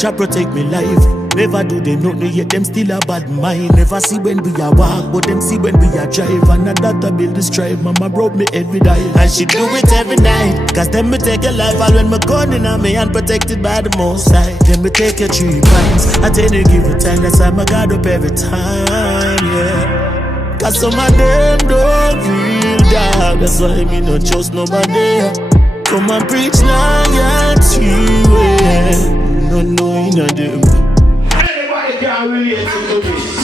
Jah protect me life. Never do they know me yet them still a bad mind. Never see when we a walk, but them see when we a drive. And a daughter build this drive, mama broke me every day. And she do it every night, cause them me take your life. All when me gun in on me and protected by the most high. Then me take your 3 pints at any given time. That's why my God up every time, yeah. Cause some of them don't real dog. That's why me don't trust nobody. Come and preach loyalty, yeah. No, in a them. Anybody can relate to me.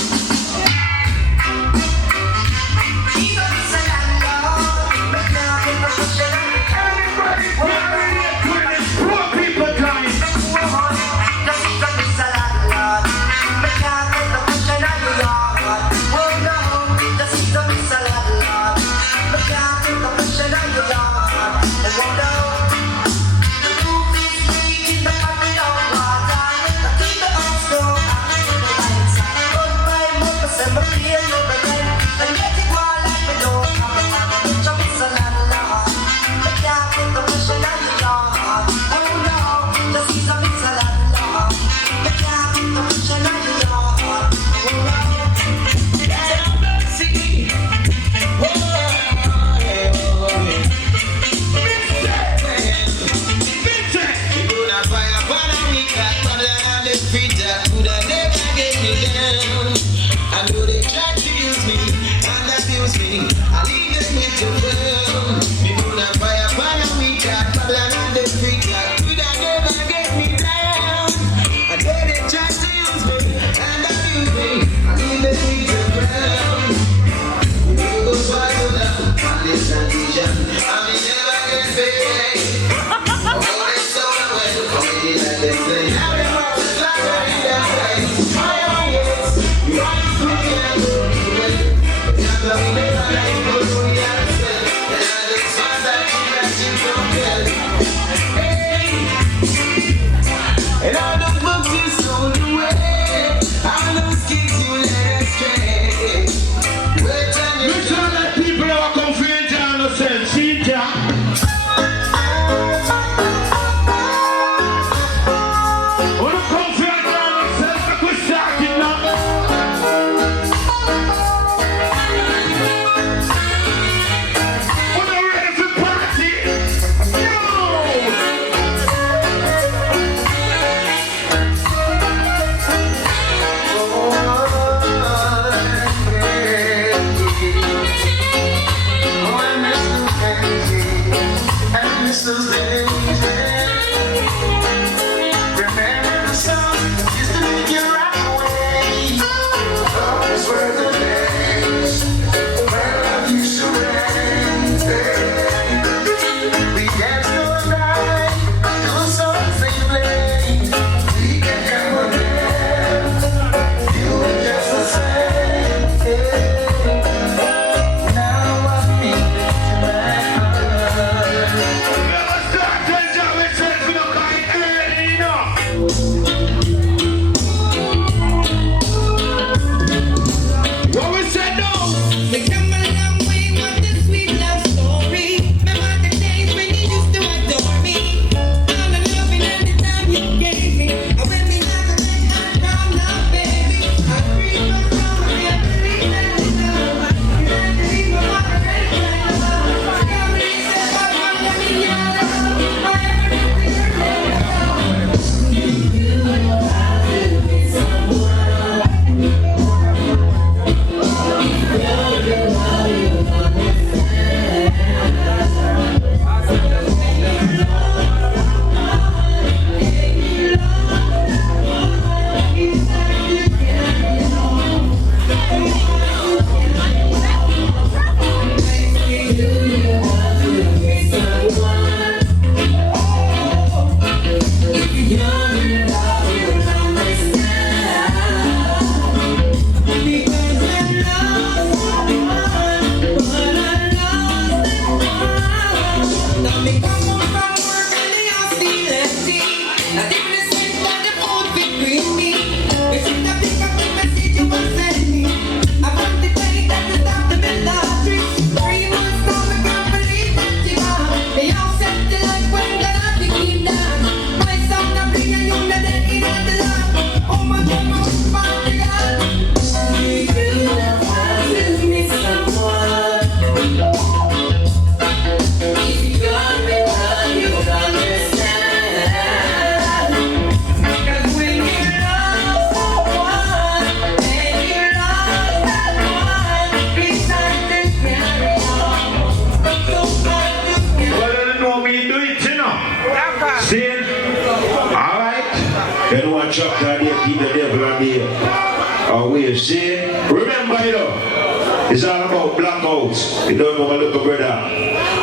Remember chapter there, keep the devil on there. We see. Remember, you know, it's all about Blackout. You don't know my little brother.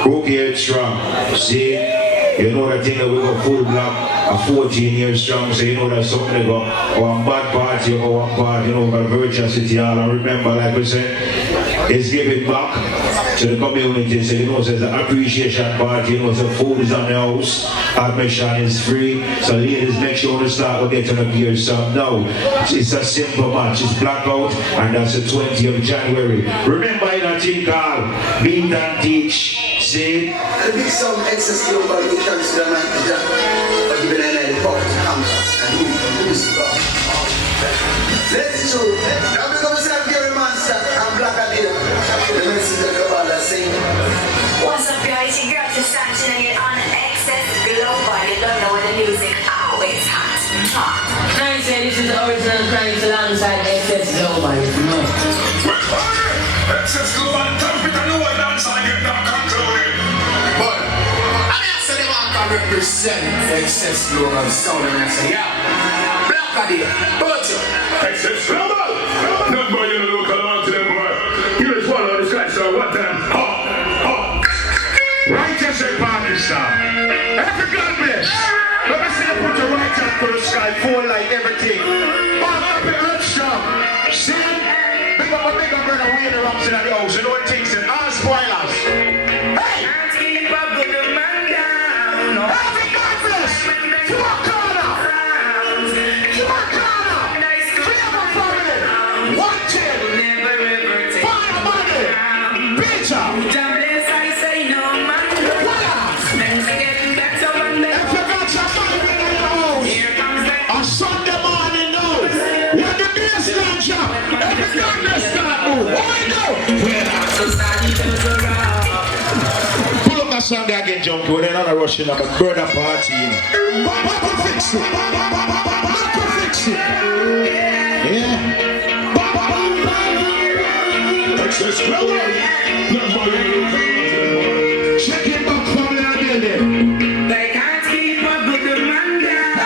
Rookie head strong. See? You know that thing that we got full black, a 14 years strong, so you know that's something that got one bad party or one part, you know, got a virtual city all. And remember, like we said, it's giving back to the community. So you know, so it's an appreciation party, you know, so food is on the house, admission is free. So ladies, make sure to start to get on the gear some now. It's a simple match, it's Blackout, and that's the 20th of January. Remember in a thing called Beat and Teach. See? The big song excess global we consider not the job, but even I the poverty hampers and who is God. Let's do it. Now we come to San Gary Monster and Blackout. The message that come out that same. What's up, guys? Your girl just tuning in on Excess Global. You don't know what the music always hot. I say this is the original crimes alongside Excess Global. No. Excess Global, tell me to know what dance I get that concluded. But I mean, I say them all can represent Excess Global sound, and I say, yeah, Blackout here, but Excess Global. Not boy, you know, local on to them, boy. You just follow this guy, so what time? Righteous and Pakistan. Every God bless. Let me see you put your right hand to the sky, full like everything. Mom, up in earth strong. See? Big up brother Wayne Rocks in the house. You know what things and all spoilers. Hey! Keep up with the man down. Every God bless. Twerkulator. Family. Watching. Fire money. Picture. Pull up that song again, Junkie, with another rushing up a brother party. Fix it. Fix it. Yeah. Excess Global. Check it back from the building. They can't keep up with the man down.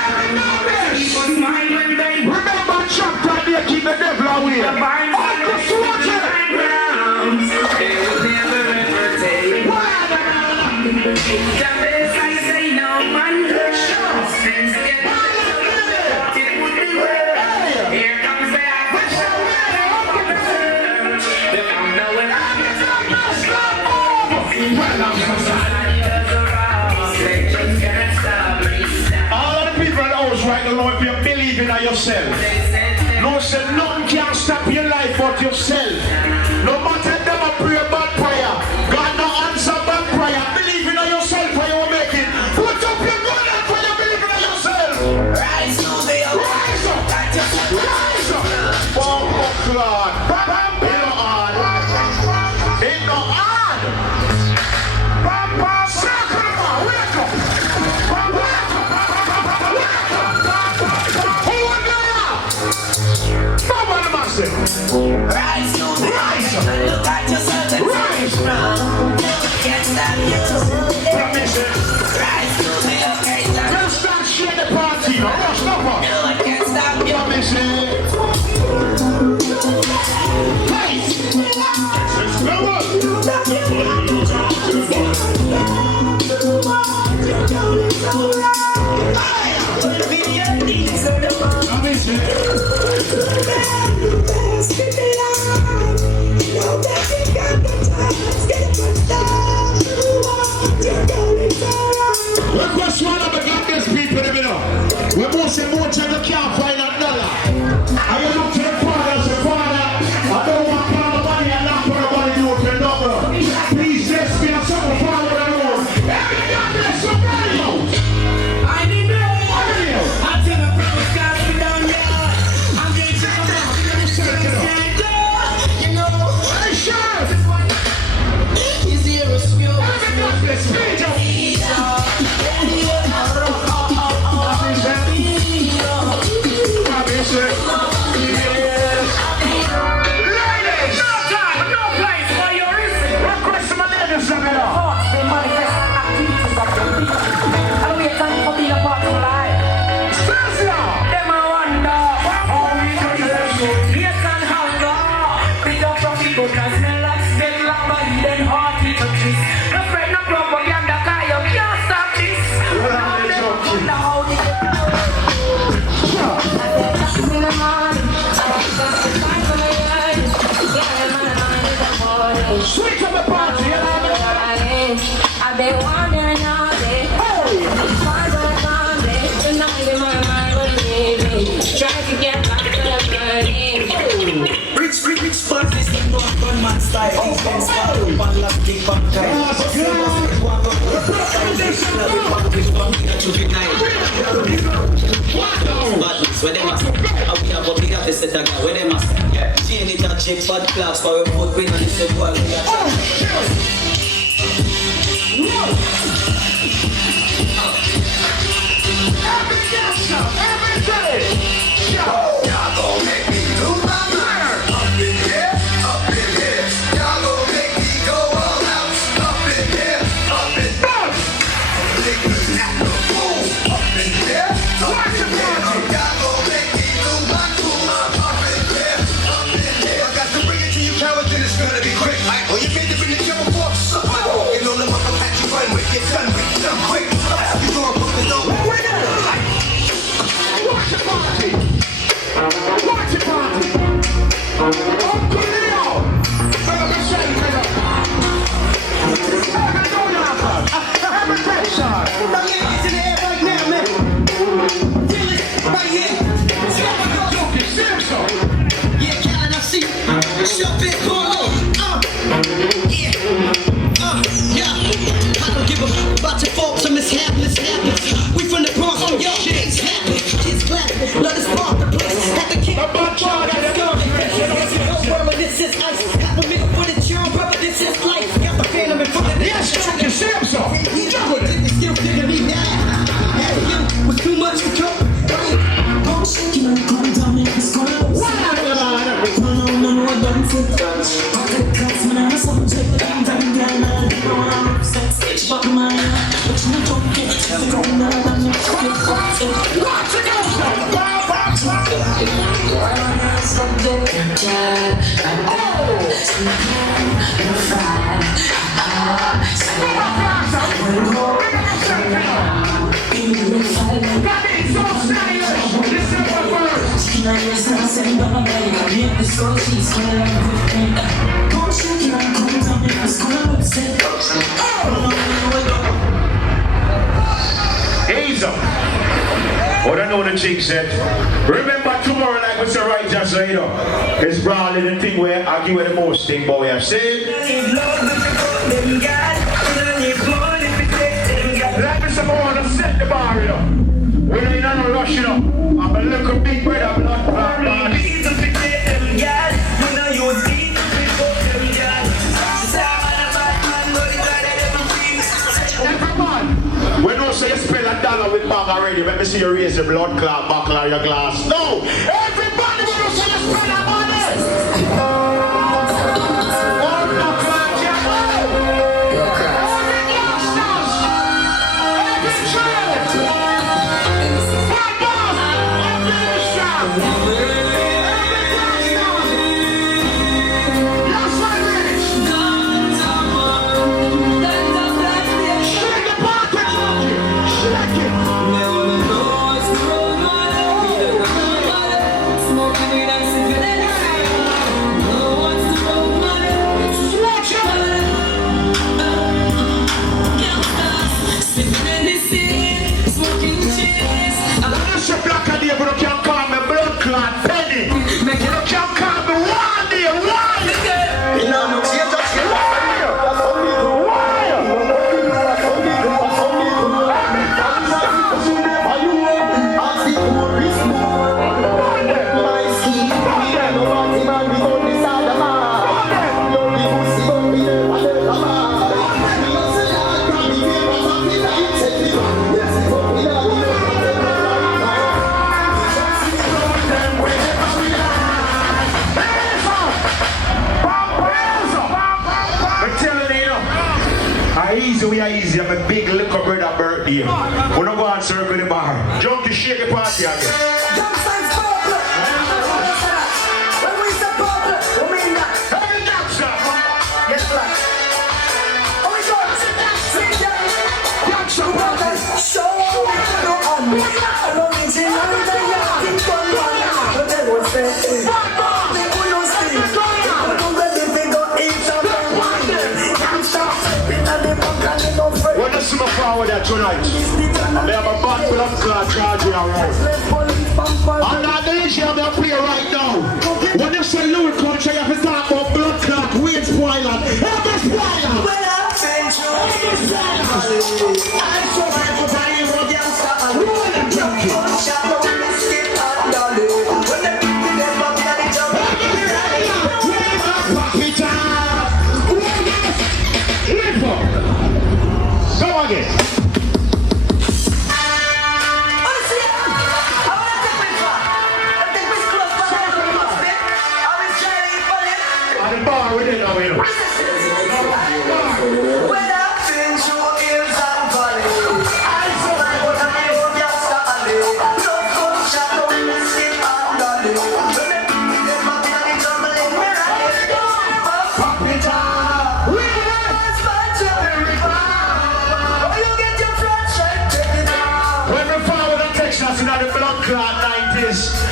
Keep us mind when they remember chapter there, keep the devil away. Yourself. No, say none can stop your life but yourself. No matter them a pray bad prayer, God no answer bad prayer. Believe in yourself for you make it. Put up your gun and for you believe in yourself. Rise up, rise up, rise up. Oh God, it no hard. It no hard. Rashkamar, wake up. Rise, look at yourself and rise. Can't stop you. Rise, let's start share the party. No, stop her. Can't stop you. Let's go up. Request one of the godless people, you know. We're most emotional, you can't find a dollar. I look to the Father and say, Father, I don't want to the money and not put the money to your number. Please bless me and some of Father and Lord. Every godless, somebody else. I need no money. I tell the brothers, guys, we down here. I'm getting sick of that. You know, hey, sure. Is here a skill? Every godless, speed up. Where they must, we have a big up the set again. Where they must, chain it and check bad class for a foot pin and it's a ball. Every dancer, every day. Y'all gon' make me lose my mind. Up in here, up in here. Y'all gon' make me go all out. Up in here, up in here. Niggas at the pool. Up in here, up in here. Y'all gon' make me lose my cool. Up in here, up in here. I got to bring it to you, cowards, and it's gonna be quick. Oh, you made it in the jump for suck my dog. You know the motherfucker had you run with. Get done with, done quick. You gon' put the door. Watch the party. Watch the party. Oh, put it on. Every shake, every go down, every pressure. Now get into the air right now, man. Feel it right here. Don't get Samson. Yeah, Callan, I see. Shove it, Carlo. Yeah. I don't give a fuck about your faults or mishaps. We from the Bronx, so yo, it's happening. Kids clapping, let us spark the place. At the kick, this is ice. Half a minute for the charm, brother, this is life. Got the phantom in front of the Yes, check your Samson. still figure me out. After you was too much to cope. Don't shake it, I'm going down, man. It's going on. Pocket cuts, man, I'm a subject. I'm down, I'm stage, but my but you don't get to go now. I'm Watch it go. Ease up. What I know the chick said. Remember tomorrow, like we say right just so you know. It's probably the thing where I give you the most thing, but we have said. Like we say, I want to set the bar, you know. We ain't in no rush, you know. I'm a little big brother, blood clot man. Every man, when you say you spend $1 with bag already, let me see you raise your blood clot buckle or your glass. No! Everybody when you say you spend that money! Easy, I'm a big little brother birthday. We're not going to circle the bar. Jump to shake the party again. Jump signs popular. When we say popular, we mean that. Hey, dancer! Yes, sir. Oh my God, sit down. Dancer, Brothers, show me no honor. I don't need to know that you're acting fun. But then what's that? They will not see. They don't let me figure each other. Gangsta, in the bank and they don't fret. When you see me forward there tonight, they have a bad blood clot charging around. I'm not the issue I'm going to play right now. When you say Louis culture, you have to talk about blood clot, weight spoiler. Every spoiler. When I've been through it, I'm so happy to be with youngster. Rolling junkie. Shadow, skip and dolly. When they pick me up, I'm gonna jump. Go again.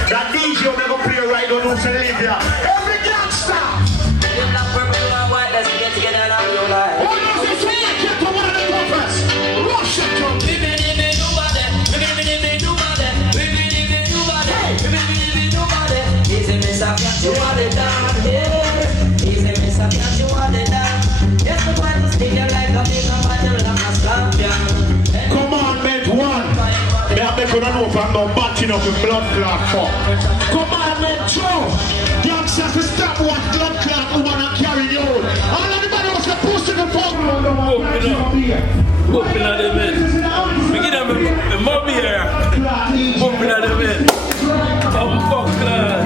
That DJ will never play right on who's Olivia. Every gangster! You're not purple or white, let's get together and roll like. What does it say? Get to one of the toughest. Rush it to me. Easy, miss, I got you on the down. Easy, miss, I got you on the down. Yes, the one to stay there like a big battle, I'm a champion. Commandment 1. They are making a know from no batting up with blood clot for. Commandment 2. Youngsters to stop what blood clot woman are carrying you on. All everybody was supposed to the phone. Bumping at the men. We get them a mummy here. Bumping at the men. Come fuck that.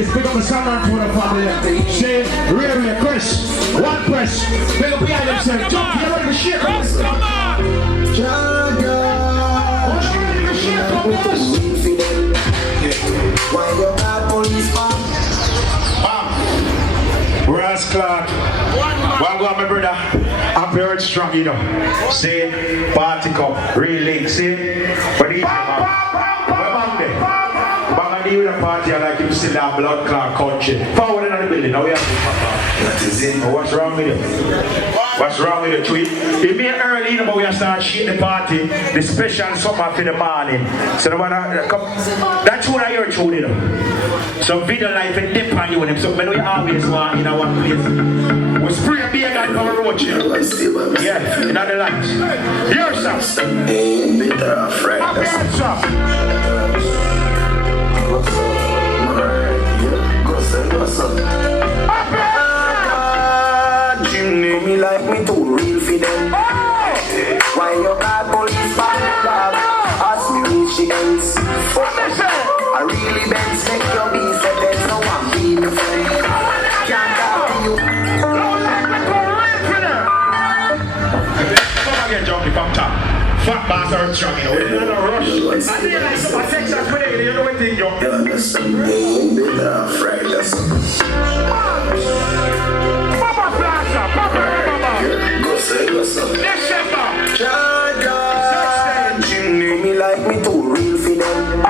Pick up a sound for the family. Say, really, Chris. One press. Pick up behind himself. Jump, get ready to shake. Rashkamar. Ready to shake up, boss. Why you got police man? Rashkamar. One go on, my brother. I'm very strong, you know. Say, party cup, real link. Say, but he with a party, I like you to see that blood clot country. Forward in the building, now we have to that is it. What's wrong with you? What's wrong with you, tweet? It may early, but we have to start shaking the party, the special summer for the morning. So the one that's what I hear, you know. Some video life and dip on you with him, so when we always want in one place. We spray a beer gun for a road, you know. Yeah, in other lights. Yourself. Jimmy, me like me too real for them. Why you got police back dog? Ask me who she ends. I really been sick your beef, so there's no one being a friend. Can't talk to you. Come again, Johnny, from top. Fat bastard strong, you know. We're in a rush. I think like some sections with it, you know what they do. You understand? They are afraid of something. Papa Plaza, Papa. Go say what's up. December. Jaga. Jimmy, me like me too real for them.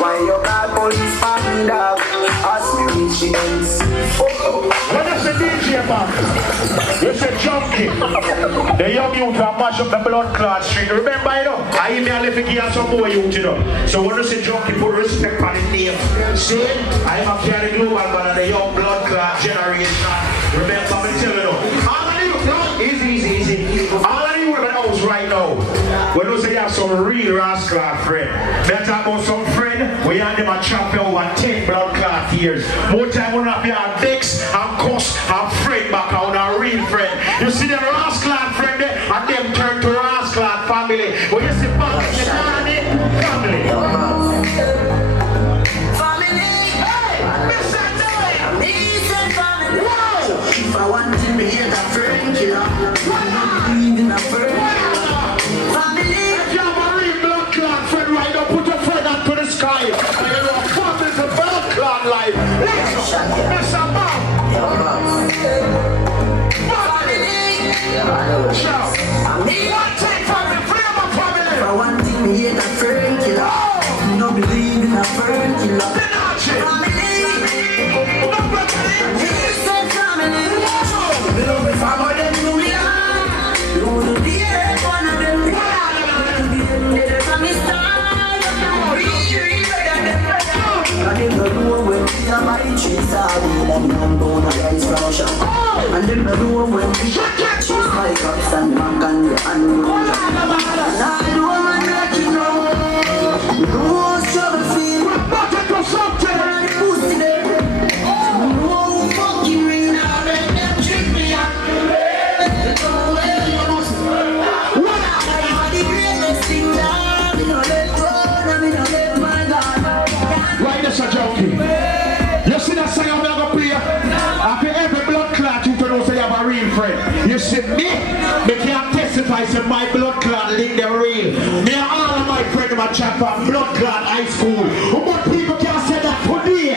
Why you got police man dog? Ask me who she ends. When I say DJ back, you say junkie. The young youth have mashed up the blood clot street. Remember, you know, I email if you give some more youth, you know. So when you say junkie, put respect on the name. See, I am a carry global man and the young blood clot generation. Remember, I'm telling you, all of you, no, easy. All of you women knows right now. When you say you have some real rascal friend, they talk about some friend, we hand them a chop over 10 blood clot. years. More time we not be our dicks and cuss and friend back on our real friend. You see them Rascal friend there, and them turn to Rascal family. But you see back in the family. If I want to be a friend killer, believe in a friend. Family. If you have a real blood clot friend right now, put your friend up to the sky. And you know a family to blood clot life. Listen, Mr. Bob. Family. Shout. One take family, free up a family. If I want to be a friend killer, you don't believe in a friend killer. Family. If I'm on them, you will be one of them. From his time, and in the room when we are my cheese are and I'm gonna rise from a shop. And in the room when we choose my cups and my candy and roll. And I do a man like you know. No struggle feel. We're about to do something. And pussy them. No fucking ring. Now let them trick me up. Right, that's a joking. You see that song I'm gonna play? After every blood clot, you can say you have a real friend. You see me can't testify, say my blood clot link them real. Me and all of my friends in my chat from blood clot high school. But people can't say that today.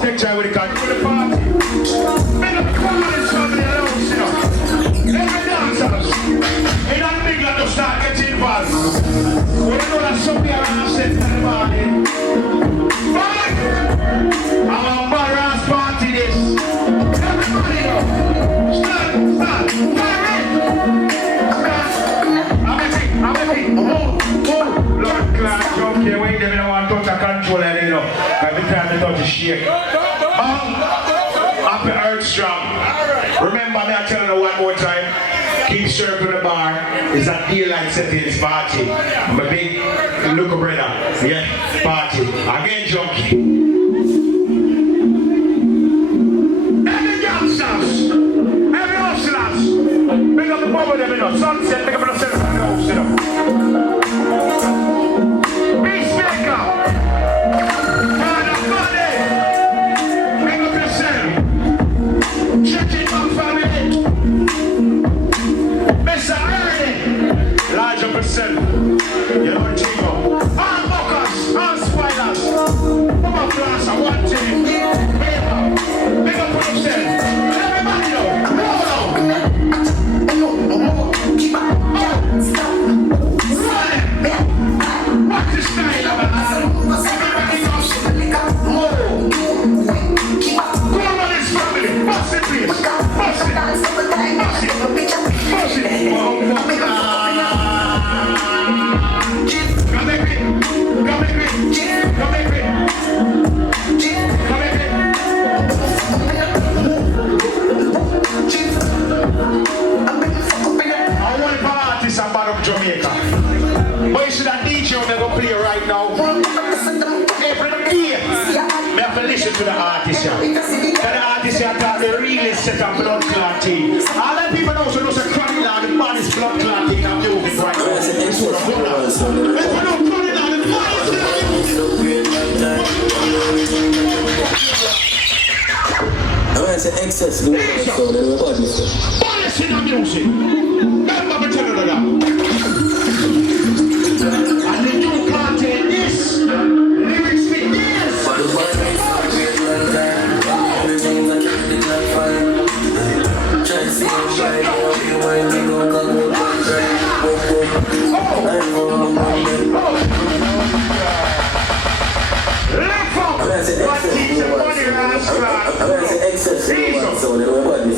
Take time with the country with the party. Men up come on and somebody else, you know. Every dancers. Ain't that big like to start getting involved. We know that somebody around set in the morning. Right? I'm a badass party this. Everybody go. Stand. I'm a thing. Lord Clark, okay, wait, they don't want to touch a controller, you know. Every time they touch a shake. Happy Earth Strong. Remember me, I tell you one more time. Keep circling the bar. It's a daylight settings party. I'm a big local brother. Yeah, party. Again, junkie. Every youngsters, every hustlers. Big up the bubble them, you know. Sunset, big up the center of the house, you know. Peacemaker. You know what I'm all buckers, all spoilers. Come on, ya. That the artists here thought they really set up blood clot team. All the people know so knows a chronic now, the baddest blood clot team I'm doing it right now. It's what I'm doing. If I don't chronic now, the I want to say excess, do it, so they're about it. baddest in the music. Remember me telling you that. And the new content this, lyrics fit this.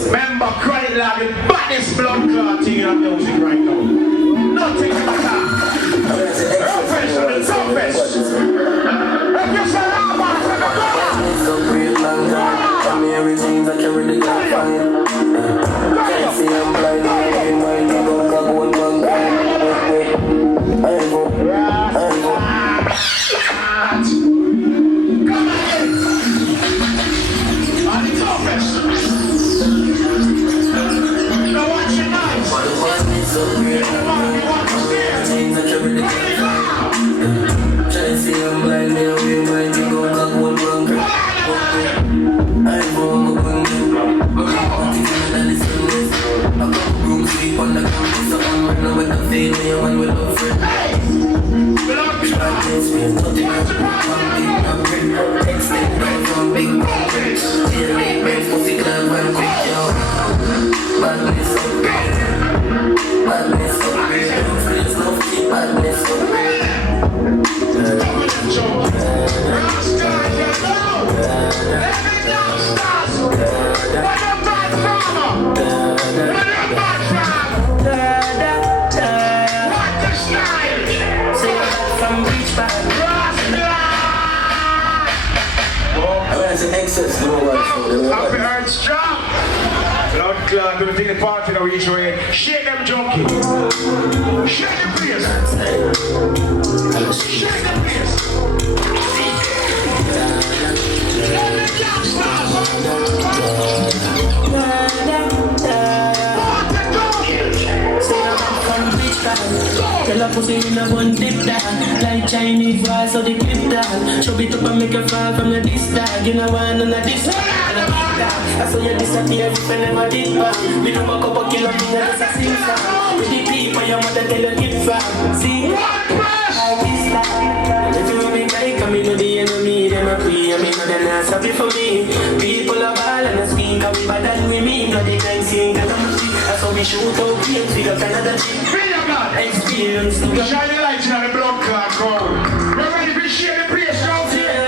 Remember, crying like the baddest blood clot thing in the music right now. Nothing to attack. Toughest of the toughest. If you say that, man, say the Everything that you really got fine. Can't see I'm blind. I'm gonna go and run. come on. Are the toughest. Now watch your knives. Everything that you really got fine. Can't see I'm blind. I'm gonna go and run. I'm gonna go and sleep on the ground, so I'm running with the feeling, I'm with a friend. Badness means nothing, I'm big, extend right from big mountains. Till they break, pussy club and quick, yo. Badness upgrade, badness upgrade. Please love keep badness upgrade. Happy Earth strong. Blood clot, do the thing, the party that we reach away. Shake them junkie. Shake them place. Shake them place. Let the Tell a pussy in a one dip down. Like Chinese rice or the clip down. Show it up and make a fall from your disc tag. You know one on a disc tag. I saw you disappear if I never did back. We don't walk up a kilo, me not just a sing song. With the people your mother tell you get from. See? Like this time. If you want me break, I mean no the enemy. Them a free, I mean no they're not happy for me. People are ball and a skin. Cause we bad than we mean. No they can sing. That's how we shoot out. Great figure Canada chick. Experience. shine the lights in the blood clot crowd. We're ready to share the place out here.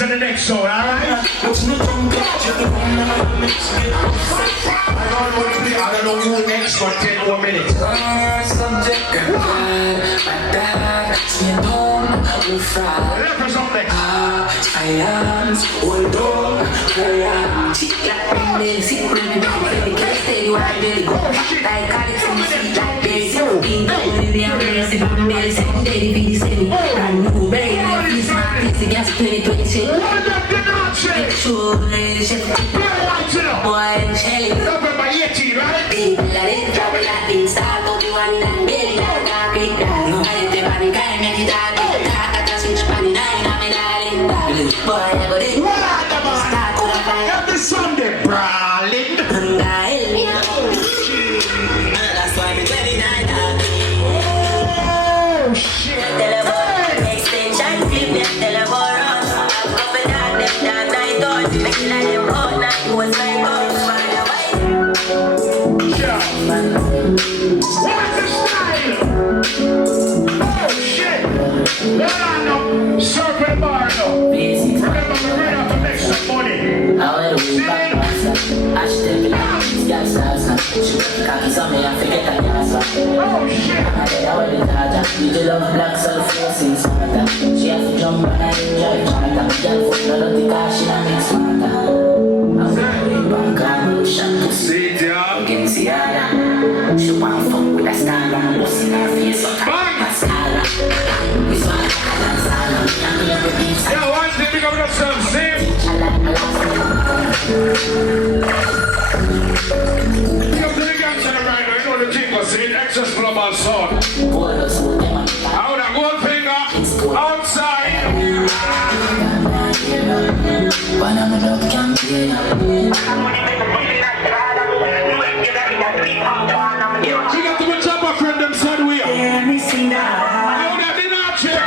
In the next show, alright? I don't know who next for 10 more minutes. the bar now. Remember, we're ready to make some money. I should take it out. Yes, cocky some me, I forget that gas. Oh shit! I want the Jaja. You love black self facing smarter. She has to jump and I enjoy Chanta. Girl foot no dirty cause she not make smarter. I'm going back and shot to see it, yeah. Against the other. She want fuck with a star and bust in her face. Mascara. This one I dance all on me and every piece. Yeah, one thing we got some same. I like my last The king was saying excess global sound. How the gold finger outside. She got to be top of friend them said we are. How that did not check.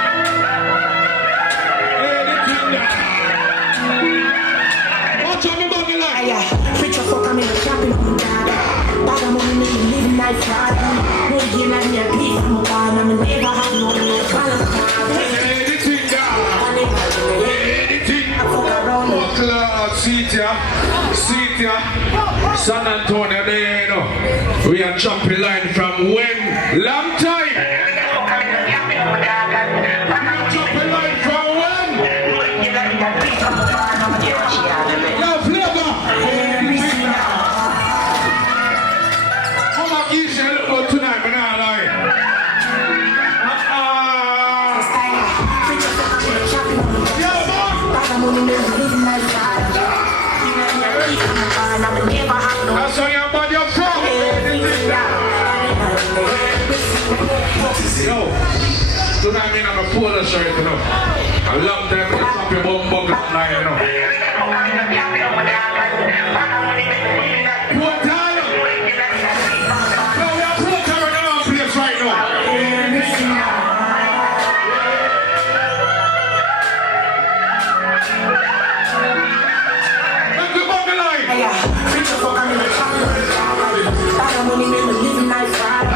Watch out me buggy like. Preacher fuck I'm in the shopping on the dada. Bag of money make me live life hard. No gain and me a beat from a barn. I'm never have no balance. Anything down. Anything. Buckler, seat ya. San Antonio there, you know. We are jumping line from when? Long time. Jumping line from when? Yo, flavor. Come on, easy a little tonight, but not lying. Yo, man. That's how you're about your from. Yo, tonight I'm a polar shirt, you know. I love them, it's up your bum bucket tonight, you know. Poor Tyler. No, we are poor Tyler in our place right now. Make the bucket line. Preacher fuck I'm in the shopping on the dada. Bag of money make me live life hard.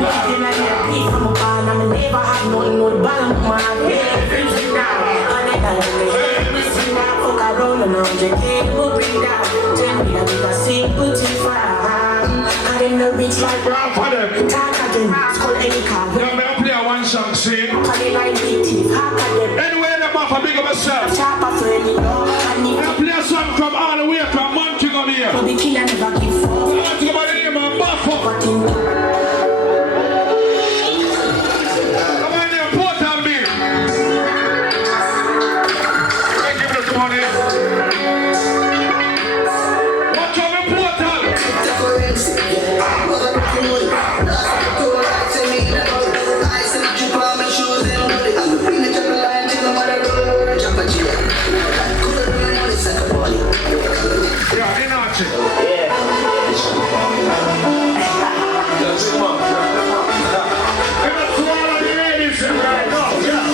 No gain and me a beat from a barn. I'm never have nothing no balance. Everything now. Around and around your table, bring that. Tell me that it's a simple thing for a hand. I didn't reach like Brown for them. talk again, it's called any car. Yeah, may I play a one song, sing? Call it like BT, hack again. Anyway, I'm off a big of myself. Chopper for any law, I need I play a song from all the way from Montreal here. to be king and never give fuck. I want to go by the name of Buffo. But in Come on there, Port and Bill. Thank you for the money. Watch out the portal. Yeah, they not it. And that's to all of the ladies right now. Yeah.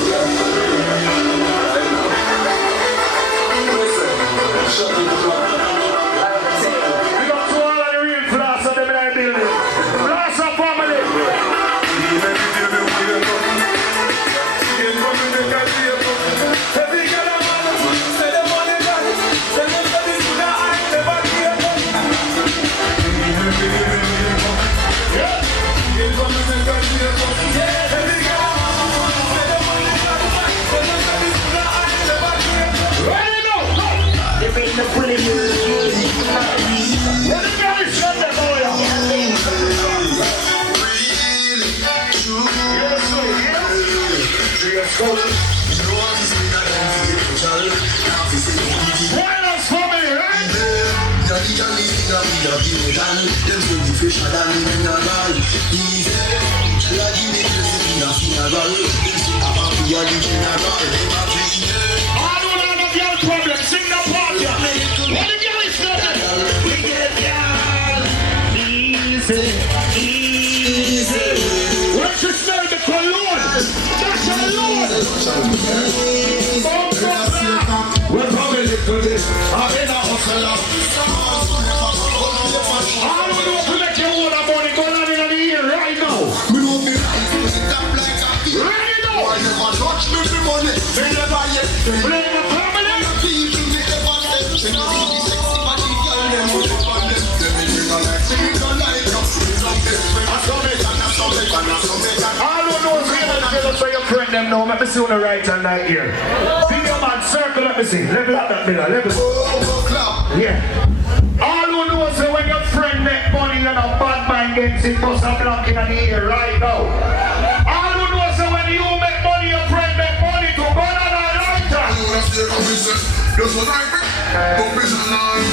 We got to all of the real floss of them in our building. Floss of family. Ready now, go. they bring the bullet music. Let the guys shut the boy up. Yes, go. Buenos family, right? All the girl problem, sing the part, yeah. What the girl is saying? We get down easy. When she smell the cologne, that's a load. We're probably to this. I'm in a hustler. I don't know if you make your own money go down in the ear right now. Ready now. right now. Let me see on the right hand right here. Video man, circle, let me see. Level up that mirror, level. Yeah. All who know is when your friend make money, you know, bad mind gets it, bust a block in the ear right now. All who know is when you make money, your friend make money to burn on a lighter. There's a knife, but there's a knife.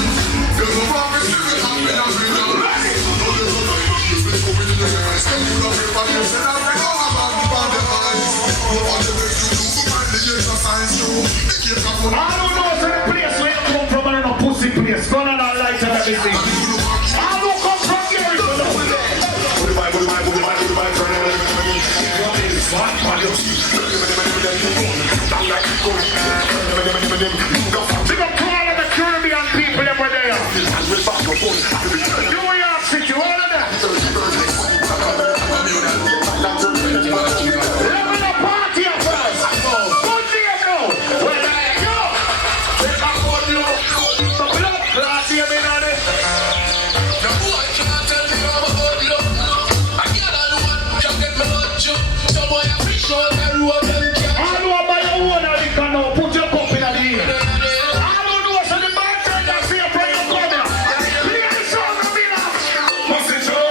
There's a promise, there's a happiness, there's a life. I don't know what's the place where you come from and a pussy place. Go on and light and everything. I don't come from here. Big up to all of the Caribbean people over there. New York City, all of them. Level up party up first. Good day now. Well, yo. Take a good look. The blood class here, me on it. The boy can't tell me how about look. I get on one, just get my blood jump. Some boy a fish on the road and can't. I know about your own liquor now. Put your cup in the ear. I don't know so the bartender see a friend of brother. Play the song of me now. What's it show?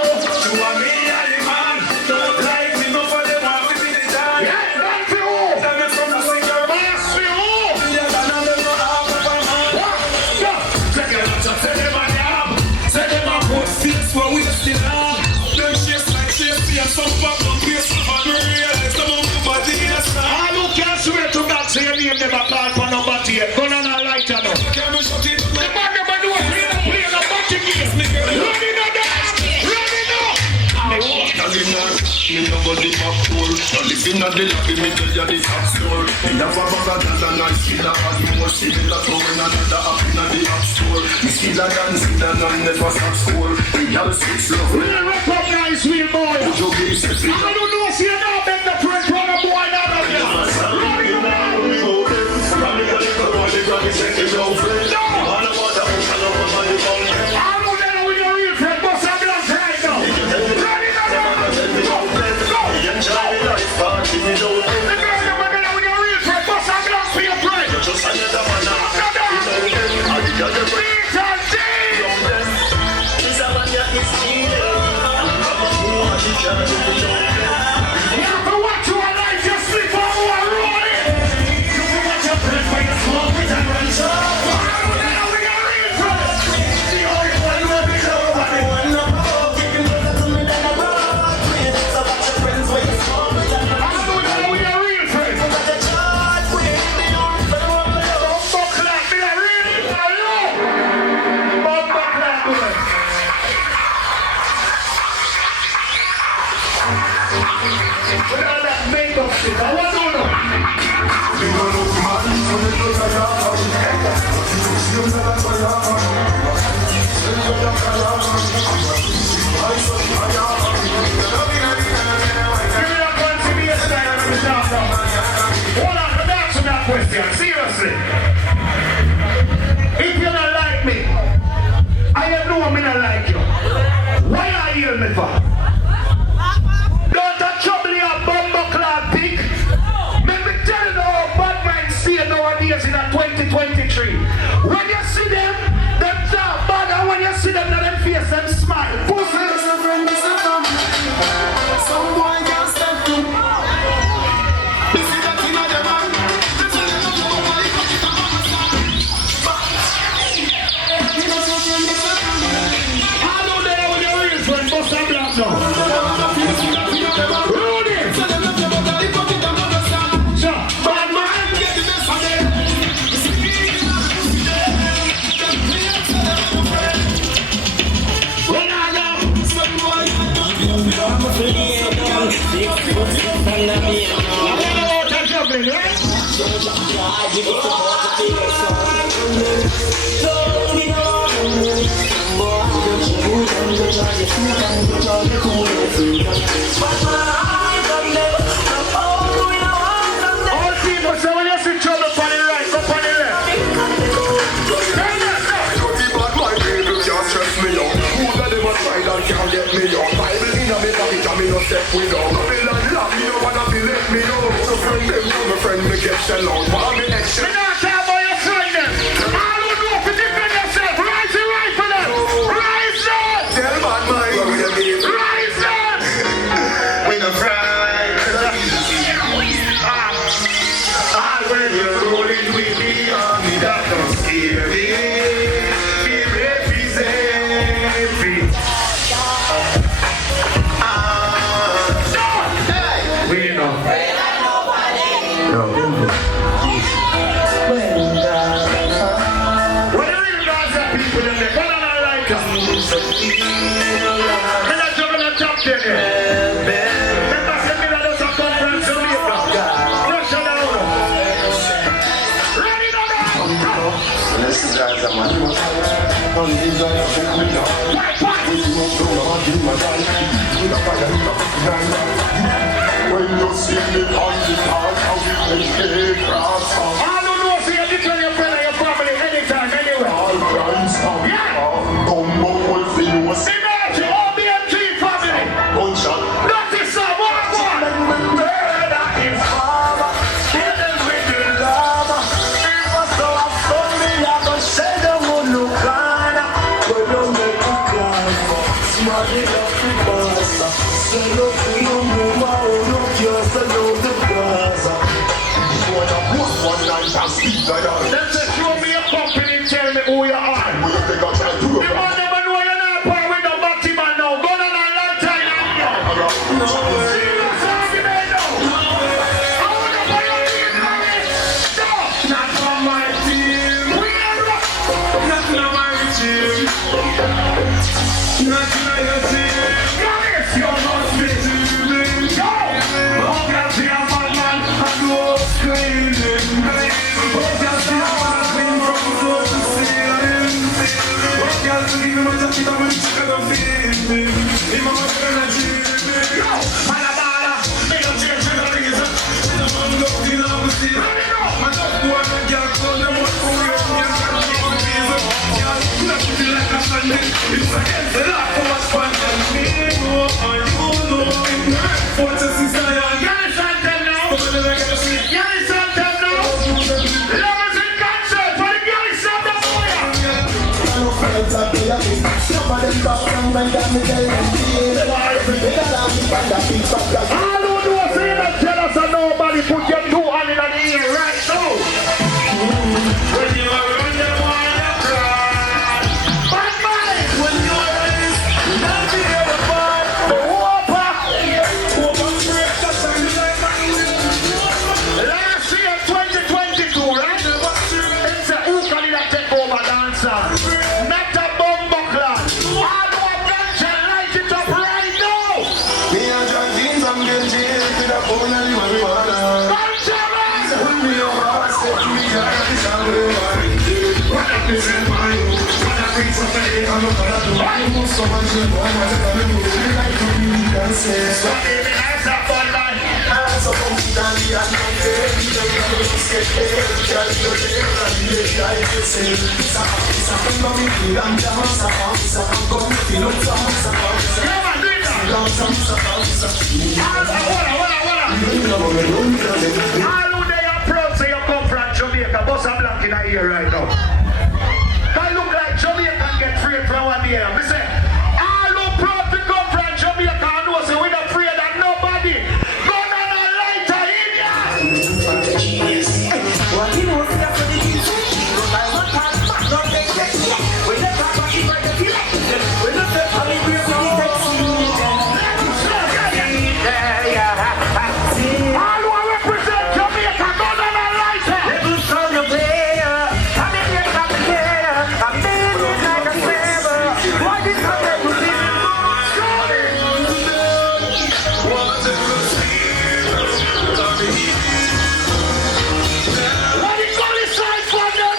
You and me and the man. Don't like me, no for them want to be the time. Yeah, that's the who. Tell me from the singer. That's the who. Yeah, and I'm the half of a man. What? Yeah. Say them a yam. Say them a put seats where we still on. Them shapes like shapes and some pop on place. And we realize some of the body in a star. All who can't swear to God say your name never call for number 8. Go on and light it up. Can we shut it? The man never do a play a batting game. Run it up. Run it up. Me nobody back door. I live in a the lobby, me tell you the top store. Me have a bag of and I feel a bad more similar to when another up in the app store. Me still a dance in and I never stop score. Me have 6 love. We recognize real boy. I don't know if you know them the press run a boy now. Run it up. I know that with your real friend, but I'm not right now. Run it up. Question, seriously. If you don't like me, I know I'm not like you. Why are you me for? Don't trouble your bumbo clad pig. Let me tell you how bad minds stay nowadays in 2023. When you see them talk bad, and when you see them, them face them smile. Some boy can't step to. You see that thing on the man? I know that with your real friend, bust a black now. Rudy! Sure, bad man, get the best of them. All people say when you see trouble on the right, go on the left. Stress me out. Who got them a try and can't get me out? Bible in a me pocket and me no step with out. Come in and love me, you wanna be let me know. So friend them want me next year. Me not talk about your friend them. All who know if you defend yourself, rise it right for them. Rise up. Tell bad mind. Rise up. We no friend. All when you're rolling with me, army that don't scare me. Me represent me. We know. What the real guys are people in there? Come on, I like them. Me not jump on the top there. Remember, say me not just a conference Jamaica. Russia down. Ready now, now. Listen, guys, I'm When you see me on the heart, how we make it cross. I don't know if you tell your friend and your family anytime, anywhere. All crimes come. Yeah. Come on, we'll see you. See that, you all be a key family. Gunshot. That is a one. Murder is mama. Kill them with the lava. If I saw a family, I go say them on no corner. But don't make me cry. Smart enough to pass. Send up to you, them say show me a company and tell me who you are. You man never know you're not part with no batty man now. Go on a long time now. Serious argument now. I want to buy your team, man. No. Not from my team. We are rock. Not from my team. Not from your team. Guys, you're not fit to me. Go. Don't get the bad man. I go screaming. All who know say that jealous and nobody put your two hand in the ear right now. When you are on the wall, you cry. Bad man, when you are raised, you don't be here to fight. The whopper. Last year, 2022, right? It's a equally that take over dancer. Not a bumbo clan. All who have ganja, light it up right now. All who they are proud say you come from Jamaica, bust a blank in the ear right now. That look like Jamaica get freed from one day. Me say, all who proud to come from Jamaica and know say we not afraid of nobody. Go down a lighter in ya. What you know is that for the kids. I want to pass back, don't take it. We never have a keeper to kill it. We not the family group from the text. All who represent Jamaica, go down a lighter. Little son of player, come in here, come in here. I'm living like a saver. What is the name of this? What is all this side for them?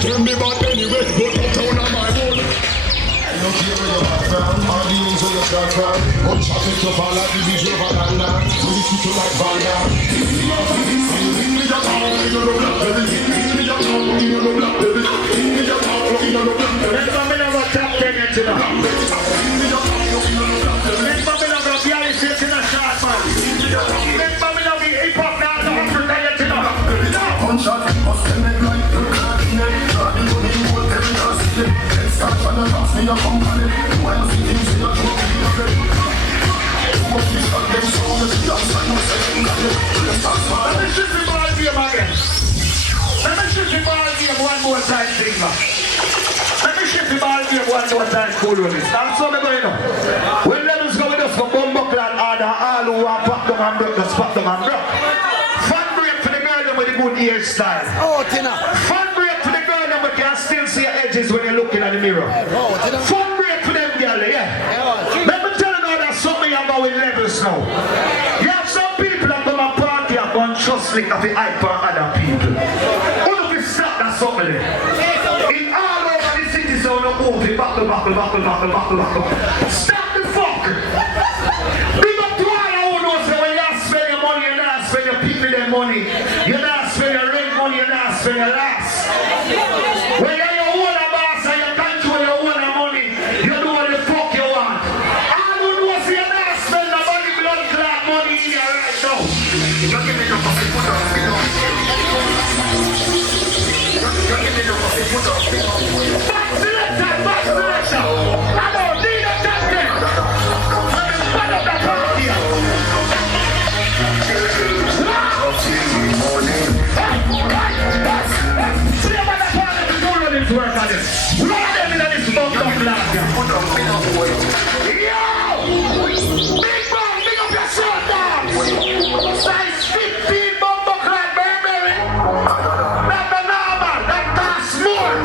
Tell me about anyway, but not down on my own. When levels go with us for Bumbuckle and all who want pop them and broke, just pop them and broke. Fun break for the girl with the good hairstyle. Oh, Tina. Fun break for the girl that can still see your edges when you're looking at the mirror. Fun break for them girl, yeah. Let me tell you now that something about with levels now. You have some people that come and party and go and trust like of the hype for other people. Who do we stop that something? In all over the city, so no move, buckle. Stop the fuck! Big up to all who knows that when you spend your money, you not spend your people their money. You not spend your rent money, you not spend your last. When you're your own boss and you control your own money, you do what the fuck you want. All who knows you not spend the money, blood clot money in your right now. You're giving up a put up. Back selection. I don't need a captain. I'm part of the party. See about the party to do all this work on this. One of them in this bumped up last year. Yo! Big bang, big up your shirt down. Size 15 bumbo clad Burberry. Not the normal, that costs more.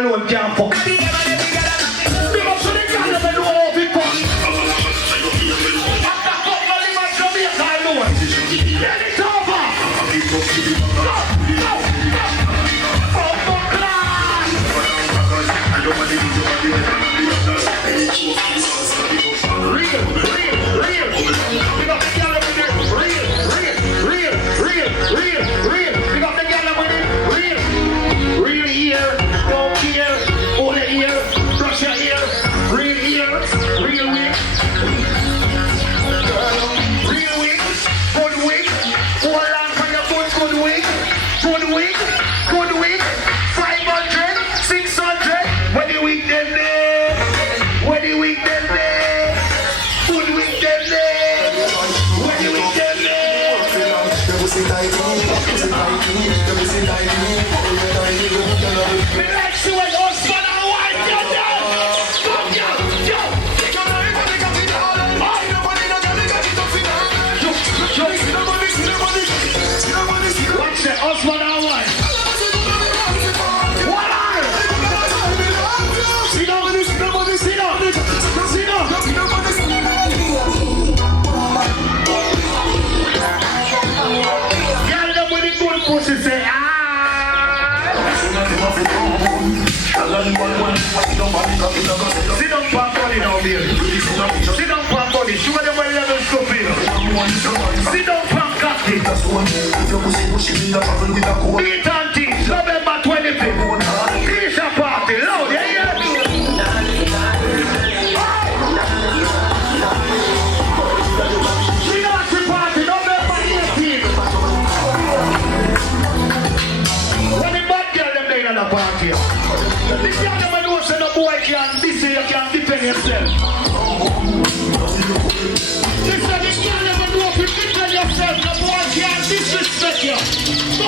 alone can't fuck. Big up to the girl that know how to fuck. After fuck, no live at Jamaica alone. Get it over. Go. Sit down, Pamponi now, baby. Sit down, Pamponi. Sugar them well level stuff in. Sit down, Pamponi. Beat and things. November 25th. Tisha party. Loud, yeah, yeah. Trianti party. November 18th. When the bad girl them there in the party. This girl them know say no boy can this year you can defend yourself. This girl them know if you defend yourself, no boy can disrespect you. No.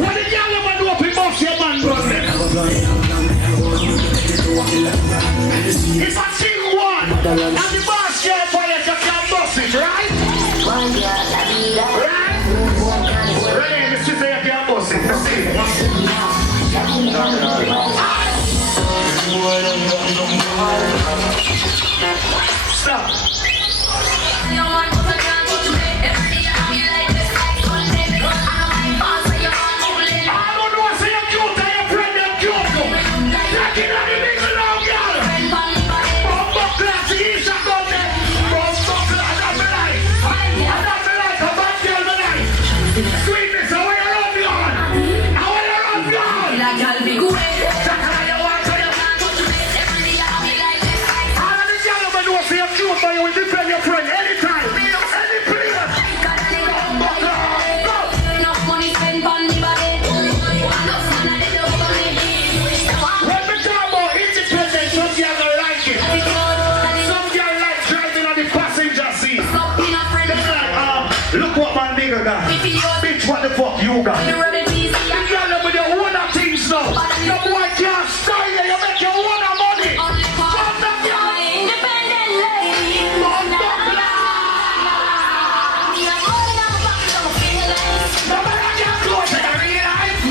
What the girl them know if you box your man, brother? It's a team one, and the boss can't fight it, you can boss it, right? Right, the sister you can't boss it, let's see. Stop. Bitch, what the fuck you got? You got them with your own things now. No boy can't style you, you make your own money. From the girl. Independent lady. From the nobody can close it, you realize?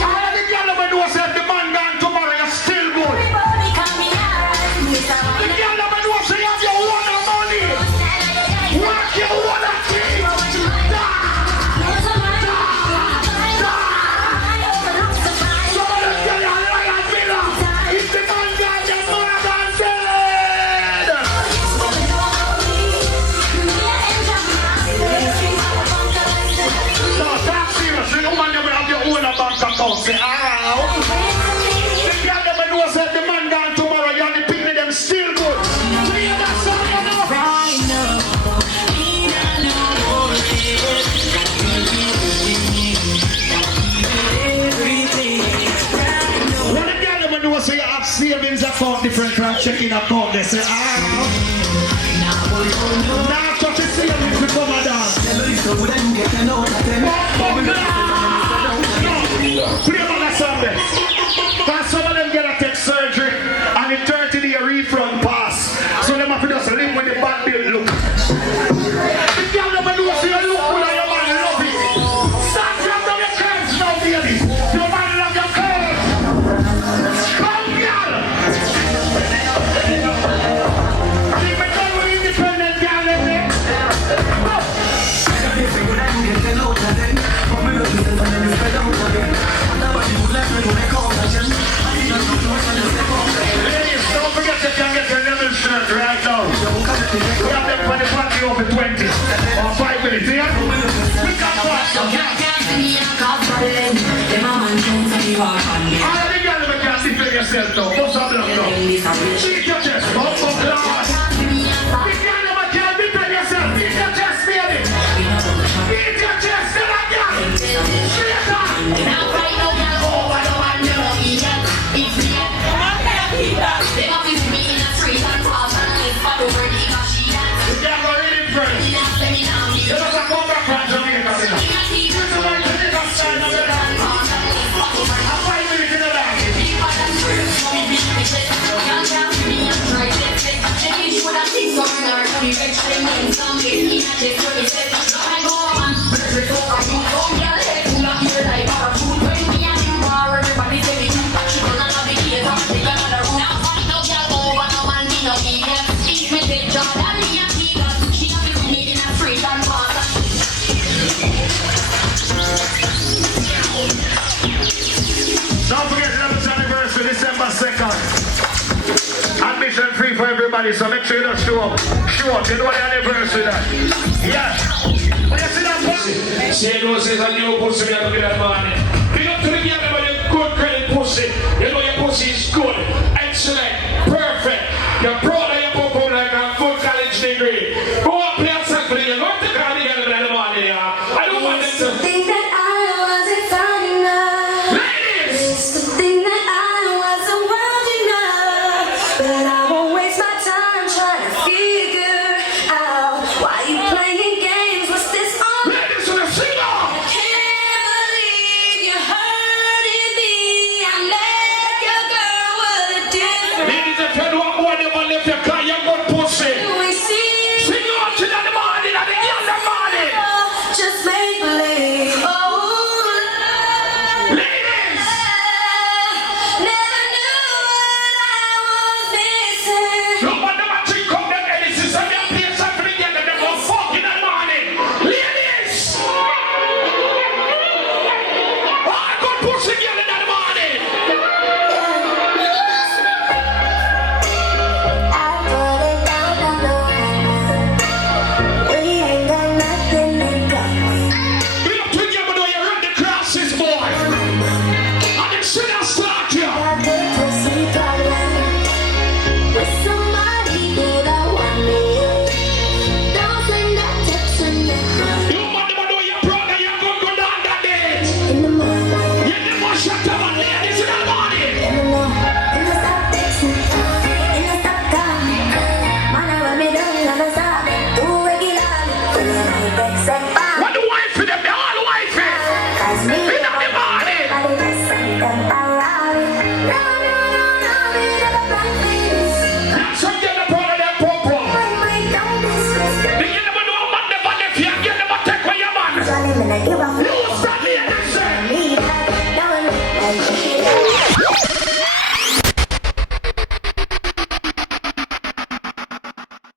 All the girl them know say the man gone tomorrow, you're still good. The girl them know say you have your own money. Work your own things. Say, the girl never knows that the man gone tomorrow, you and the people them still good. Do you hear that song, you know? When the girl never knows that you have savings account, different kind of checking account, they say, now touch the savings before my dance. Play my song there. Because some of them get a tech surgery and the 30-day refund pass. So them have to just live with the bad bill look. 20 or 5 minutes, yeah? We can fast, yeah? All of the girls that can't defend yourself now, what's up now? Beat your chest, Lord. If you never can defend yourself, beat your chest, baby. Beat your chest, say that, girl. Straight on. You can't go really friends. You don't have to come back from Jamaica, you know. Don't forget 11th anniversary, December 2nd. Admission free for everybody, so make sure you don't show up. Show up, you know the anniversary that. Yeah. When you see that pussy? Say those is a new pussy we have to get that morning. Big up to the girl about your good credit pussy. You know your pussy is good.